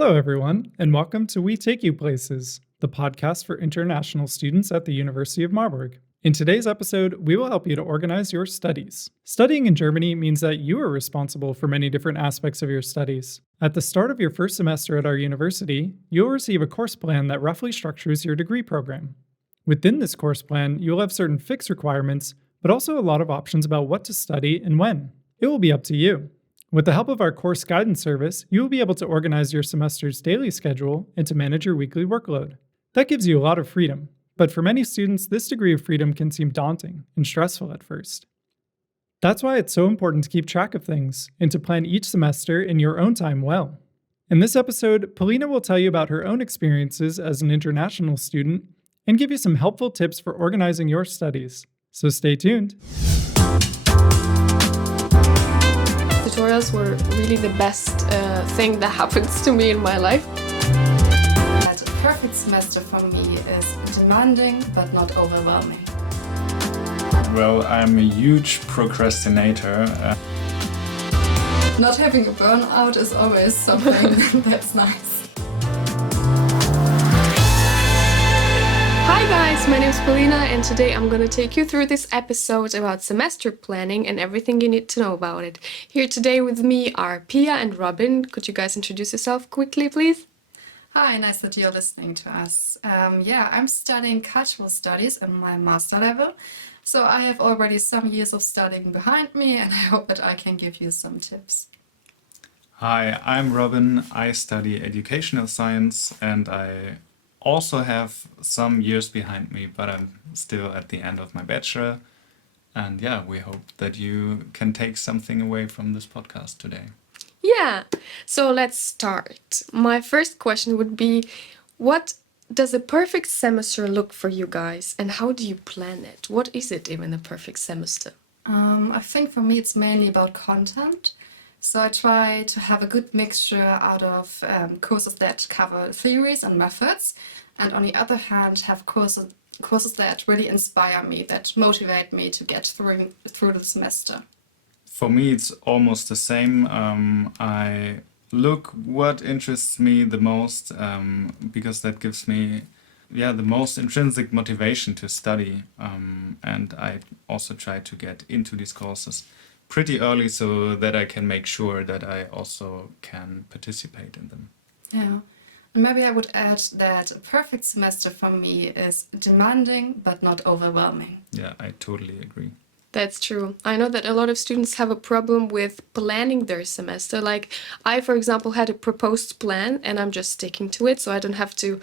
Hello, everyone, and welcome to We Take You Places, the podcast for international students at the University of Marburg. In today's episode, we will help you to organize your studies. Studying in Germany means that you are responsible for many different aspects of your studies. At the start of your first semester at our university, you'll receive a course plan that roughly structures your degree program. Within this course plan, you'll have certain fixed requirements, but also a lot of options about what to study and when. It will be up to you. With the help of our course guidance service, you will be able to organize your semester's daily schedule and to manage your weekly workload. That gives you a lot of freedom, but for many students, this degree of freedom can seem daunting and stressful at first. That's why it's so important to keep track of things and to plan each semester in your own time well. In this episode, Polina will tell you about her own experiences as an international student and give you some helpful tips for organizing your studies. So stay tuned. Tutorials were really the best thing that happens to me in my life. That a perfect semester for me is demanding but not overwhelming. Well, I'm a huge procrastinator. Not having a burnout is always something that's nice. Hi guys, my name is Polina and today I'm going to take you through this episode about semester planning and everything you need to know about it. Here today with me are Pia and Robin. Could you guys introduce yourself quickly, please? Hi, nice that you're listening to us. I'm studying cultural studies in my master level. So I have already some years of studying behind me and I hope that I can give you some tips. Hi, I'm Robin. I study educational science and I also have some years behind me, but I'm still at the end of my bachelor. And yeah, we hope that you can take something away from this podcast today. Yeah, so let's start. My first question would be, what does a perfect semester look for you guys and how do you plan it? What is it even a perfect semester? I think for me it's mainly about content. So I try to have a good mixture out of courses that cover theories and methods, and on the other hand have courses that really inspire me, that motivate me to get through the semester. For me, it's almost the same. I look what interests me the most because that gives me the most intrinsic motivation to study. And I also try to get into these courses pretty early so that I can make sure that I also can participate in them. Yeah, and maybe I would add that a perfect semester for me is demanding but not overwhelming. Yeah, I totally agree. That's true. I know that a lot of students have a problem with planning their semester. Like I, for example, had a proposed plan and I'm just sticking to it. So I don't have to,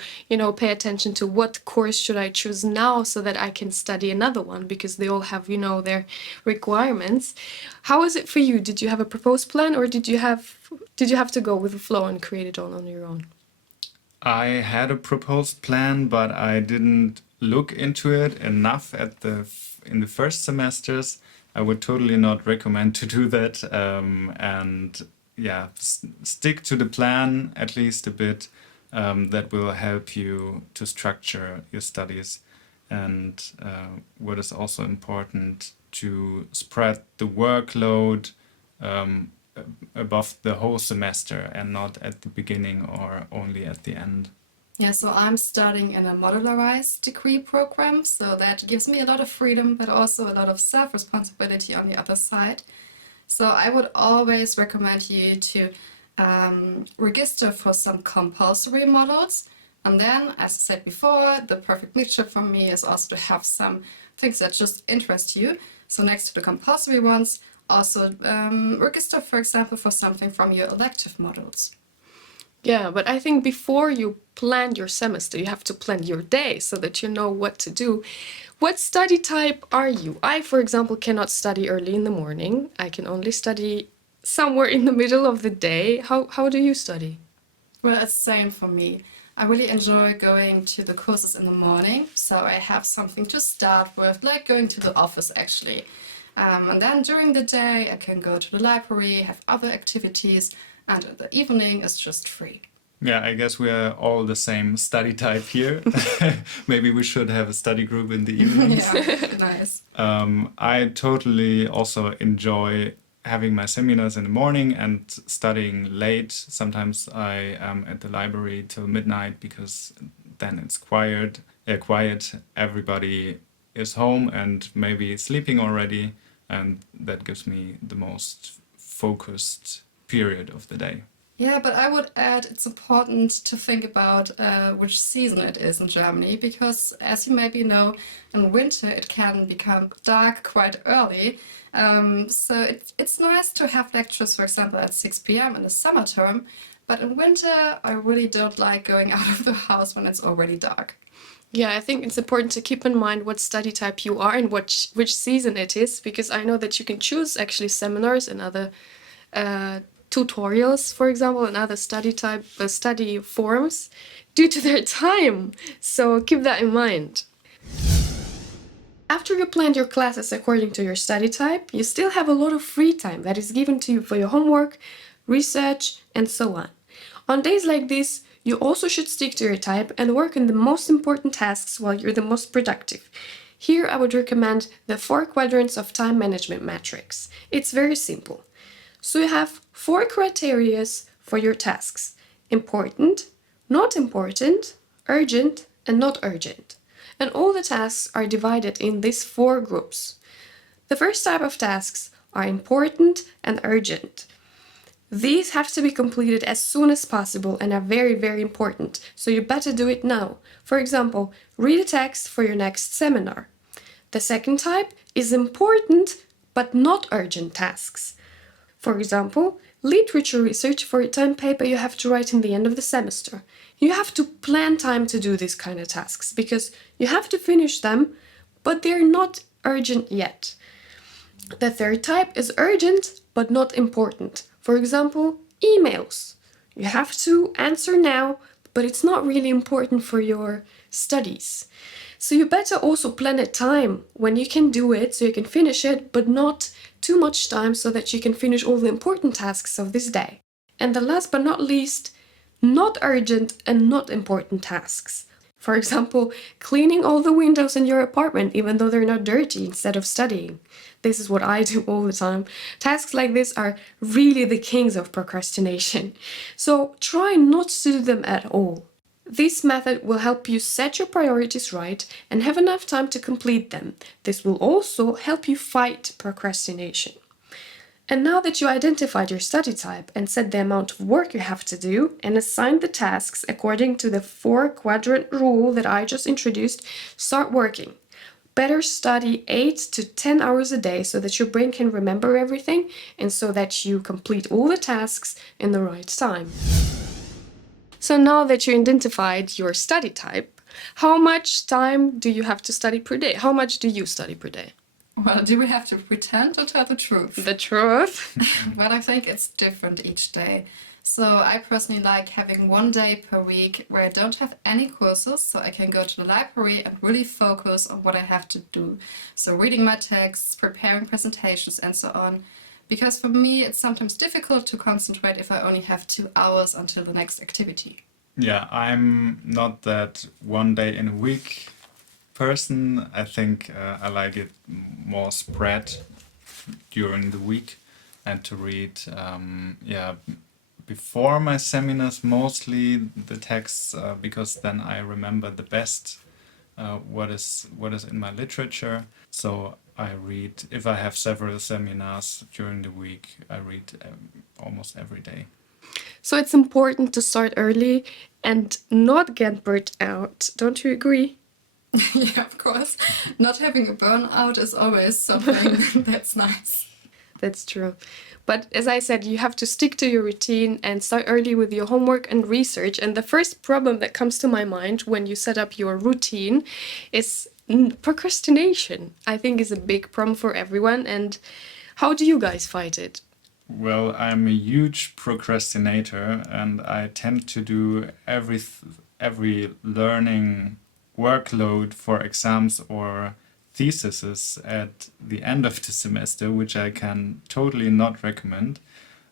pay attention to what course should I choose now so that I can study another one because they all have, their requirements. How is it for you? Did you have a proposed plan or did you have to go with the flow and create it all on your own? I had a proposed plan, but I didn't look into it enough in the first semesters. I would totally not recommend to do that. Stick to the plan at least a bit. That will help you to structure your studies. And what is also important to spread the workload above the whole semester and not at the beginning or only at the end. Yeah, so I'm studying in a modularized degree program, so that gives me a lot of freedom, but also a lot of self-responsibility on the other side. So I would always recommend you to register for some compulsory modules. And then, as I said before, the perfect mixture for me is also to have some things that just interest you. So next to the compulsory ones, also register, for example, for something from your elective modules. Yeah, but I think before you plan your semester, you have to plan your day so that you know what to do. What study type are you? I, for example, cannot study early in the morning. I can only study somewhere in the middle of the day. How do you study? Well, it's the same for me. I really enjoy going to the courses in the morning, so I have something to start with, like going to the office actually. And then during the day, I can go to the library, have other activities, and the evening is just free. Yeah, I guess we are all the same study type here. Maybe we should have a study group in the evenings. Yeah, nice. I totally also enjoy having my seminars in the morning and studying late. Sometimes I am at the library till midnight because then it's quiet. Everybody is home and maybe sleeping already, and that gives me the most focused period of the day. Yeah, but I would add it's important to think about which season it is in Germany, because as you maybe know, in winter it can become dark quite early. So it's nice to have lectures, for example, at 6 p.m. in the summer term, but in winter I really don't like going out of the house when it's already dark. Yeah, I think it's important to keep in mind what study type you are and which season it is, because I know that you can choose actually seminars and other tutorials, for example, and other study forms due to their time. So keep that in mind. After you planned your classes according to your study type, you still have a lot of free time that is given to you for your homework, research, and so on. On days like this, you also should stick to your type and work on the most important tasks while you're the most productive. Here I would recommend the 4 quadrants of time management matrix. It's very simple. So you have 4 criteria for your tasks: important, not important, urgent, and not urgent. And all the tasks are divided in these 4 groups. The first type of tasks are important and urgent. These have to be completed as soon as possible and are very, very important, so you better do it now. For example, read a text for your next seminar. The second type is important but not urgent tasks. For example, literature research for a time paper you have to write in the end of the semester. You have to plan time to do these kind of tasks because you have to finish them, but they're not urgent yet. The third type is urgent but not important. For example, emails. You have to answer now, but it's not really important for your studies. So you better also plan a time when you can do it so you can finish it, but not too much time so that you can finish all the important tasks of this day. And the last but not least, not urgent and not important tasks. For example, cleaning all the windows in your apartment even though they're not dirty instead of studying. This is what I do all the time. Tasks like this are really the kings of procrastination. So try not to do them at all. This method will help you set your priorities right and have enough time to complete them. This will also help you fight procrastination. And now that you identified your study type and set the amount of work you have to do and assigned the tasks according to the 4 quadrant rule that I just introduced, start working. Better study 8 to 10 hours a day so that your brain can remember everything and so that you complete all the tasks in the right time. So now that you identified your study type, how much time do you have to study per day? How much do you study per day? Well, do we have to pretend or tell the truth? The truth. But I think it's different each day. So I personally like having 1 day per week where I don't have any courses, so I can go to the library and really focus on what I have to do. So reading my texts, preparing presentations, and so on. Because for me, it's sometimes difficult to concentrate if I only have 2 hours until the next activity. Yeah, I'm not that 1 day in a week person. I think I like it more spread during the week and to read, before my seminars mostly the texts because then I remember the best what is in my literature. So I read, if I have several seminars during the week, I read almost every day. So it's important to start early and not get burnt out. Don't you agree? Yeah, of course. Not having a burnout is always something that's nice. That's true. But as I said, you have to stick to your routine and start early with your homework and research. And the first problem that comes to my mind when you set up your routine is procrastination. I think is a big problem for everyone. And how do you guys fight it? Well, I'm a huge procrastinator and I tend to do every learning workload for exams or theses at the end of the semester, which I can totally not recommend.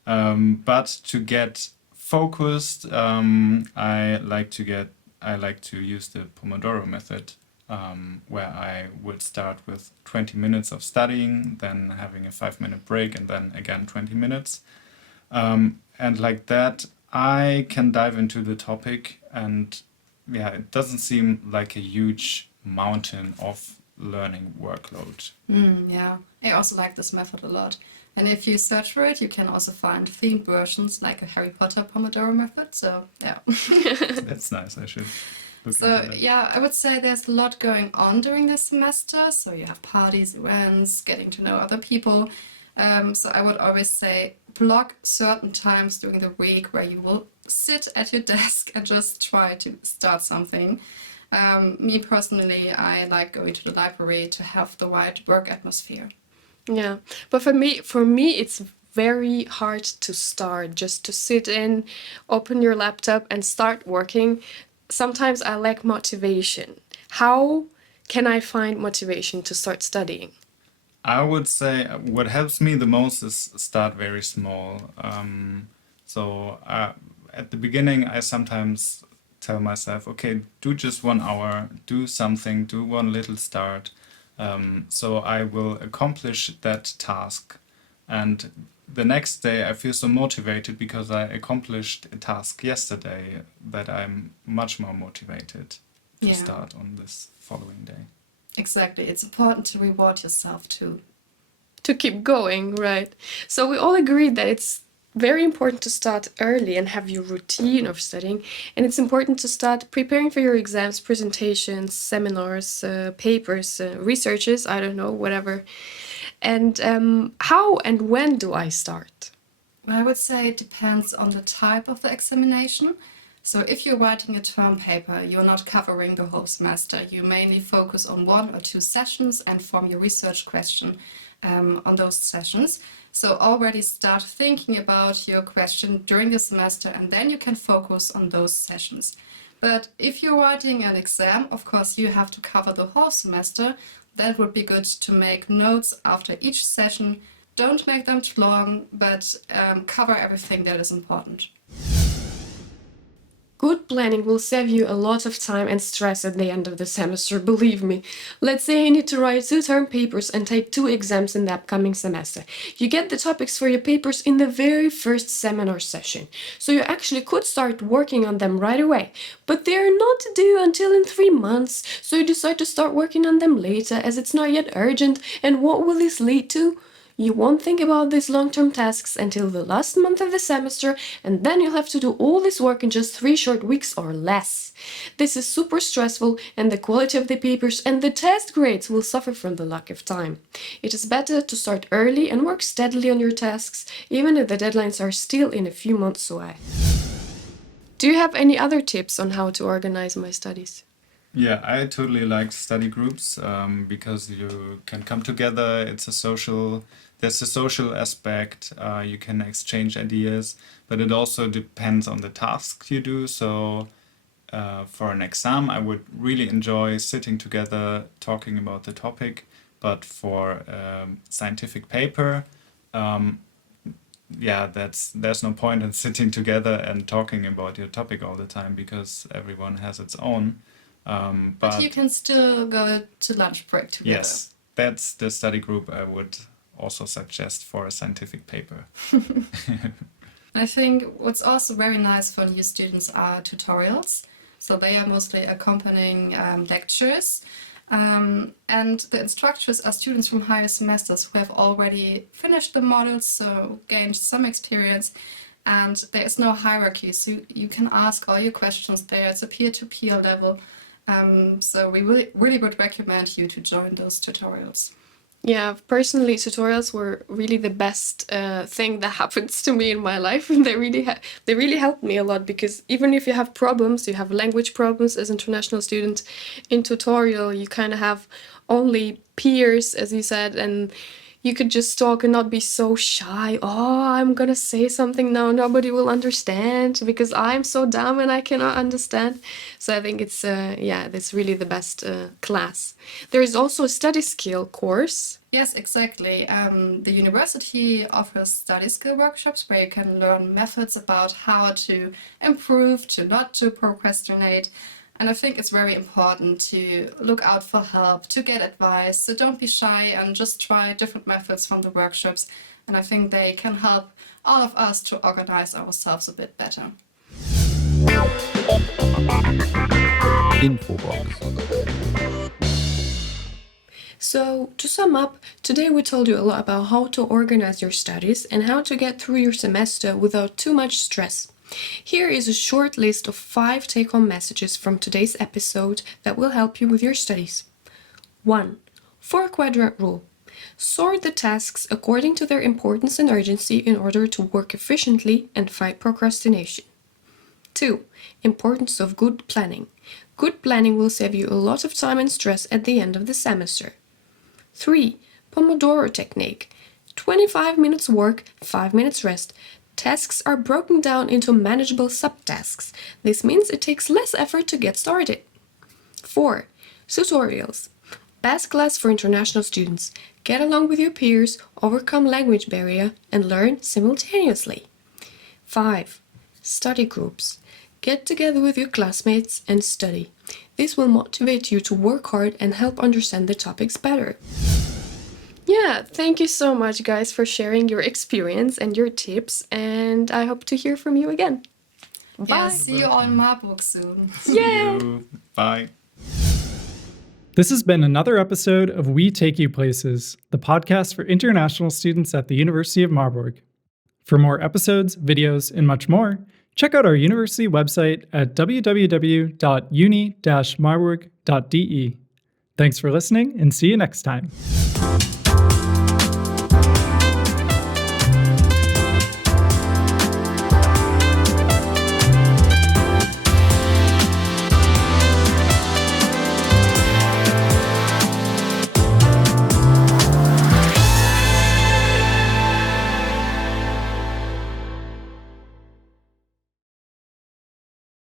But to get focused, I like to use the Pomodoro method. where I would start with 20 minutes of studying, then having a 5-minute break, and then again 20 minutes. And like that, I can dive into the topic, and yeah, it doesn't seem like a huge mountain of learning workload. Yeah, I also like this method a lot. And if you search for it, you can also find themed versions like a Harry Potter Pomodoro method. So, yeah. That's nice. I should look So, into that. yeah, I would say there's a lot going on during the semester. So, you have parties, events, getting to know other people. So, I would always say block certain times during the week where you will sit at your desk and just try to start something. Me personally, I like going to the library to have the right work atmosphere. Yeah, but for me, it's very hard to start. Just to sit in, open your laptop, and start working. Sometimes I lack motivation. How can I find motivation to start studying? I would say what helps me the most is start very small. So at the beginning, I sometimes tell myself, okay, do just 1 hour, do something, do one little start. So I will accomplish that task. And the next day, I feel so motivated because I accomplished a task yesterday that I'm much more motivated to Yeah. start on this following day. Exactly. It's important to reward yourself too. To keep going, right? So we all agreed that it's very important to start early and have your routine of studying, and it's important to start preparing for your exams, presentations, seminars, papers, researches, I don't know, whatever. And how and when do I start? I would say it depends on the type of the examination. So if you're writing a term paper, you're not covering the whole semester. You mainly focus on 1 or 2 sessions and form your research question on those sessions. So already start thinking about your question during the semester, and then you can focus on those sessions. But if you're writing an exam, of course, you have to cover the whole semester. That would be good to make notes after each session. Don't make them too long, but cover everything that is important. Good planning will save you a lot of time and stress at the end of the semester, believe me. Let's say you need to write 2 term papers and take 2 exams in the upcoming semester. You get the topics for your papers in the very first seminar session, so you actually could start working on them right away. But they're not due until in 3 months, so you decide to start working on them later as it's not yet urgent. And what will this lead to? You won't think about these long-term tasks until the last month of the semester, and then you'll have to do all this work in just 3 short weeks or less. This is super stressful, and the quality of the papers and the test grades will suffer from the lack of time. It is better to start early and work steadily on your tasks, even if the deadlines are still in a few months away. Do you have any other tips on how to organize my studies? Yeah, I totally like study groups because you can come together. There's a social aspect. You can exchange ideas, but it also depends on the task you do. So for an exam, I would really enjoy sitting together, talking about the topic. But for scientific paper, yeah, there's no point in sitting together and talking about your topic all the time because everyone has its own. But you can still go to lunch break together. Yes, that's the study group I would also suggest for a scientific paper. I think what's also very nice for new students are tutorials. So they are mostly accompanying lectures. And the instructors are students from higher semesters who have already finished the models, so gained some experience. And there is no hierarchy, so you can ask all your questions there. It's a peer-to-peer level. So we really would recommend you to join those tutorials. Yeah, personally, tutorials were really the best thing that happens to me in my life. They really helped me a lot because even if you have problems, you have language problems as international student, in tutorial you kind of have only peers, as you said, and you could just talk and not be so shy. Oh, I'm gonna say something now, nobody will understand because I'm so dumb and I cannot understand. So I think it's that's really the best class. There is also a study skill course. Yes, exactly. The university offers study skill workshops where you can learn methods about how to improve, to not to procrastinate. And I think it's very important to look out for help, to get advice. So don't be shy and just try different methods from the workshops. And I think they can help all of us to organize ourselves a bit better. Infobox. So, to sum up, today we told you a lot about how to organize your studies and how to get through your semester without too much stress. Here is a short list of 5 take-home messages from today's episode that will help you with your studies. 1. 4-quadrant rule. Sort the tasks according to their importance and urgency in order to work efficiently and fight procrastination. 2. Importance of good planning. Good planning will save you a lot of time and stress at the end of the semester. 3. Pomodoro technique. 25 minutes work, 5 minutes rest. Tasks are broken down into manageable subtasks. This means it takes less effort to get started. 4. Tutorials. Best class for international students. Get along with your peers, overcome language barrier, and learn simultaneously. 5. Study groups. Get together with your classmates and study. This will motivate you to work hard and help understand the topics better. Yeah, thank you so much, guys, for sharing your experience and your tips, and I hope to hear from you again. Bye! Yeah, see you all in Marburg soon. Yeah! Bye. This has been another episode of We Take You Places, the podcast for international students at the University of Marburg. For more episodes, videos, and much more, check out our university website at www.uni-marburg.de. Thanks for listening, and see you next time.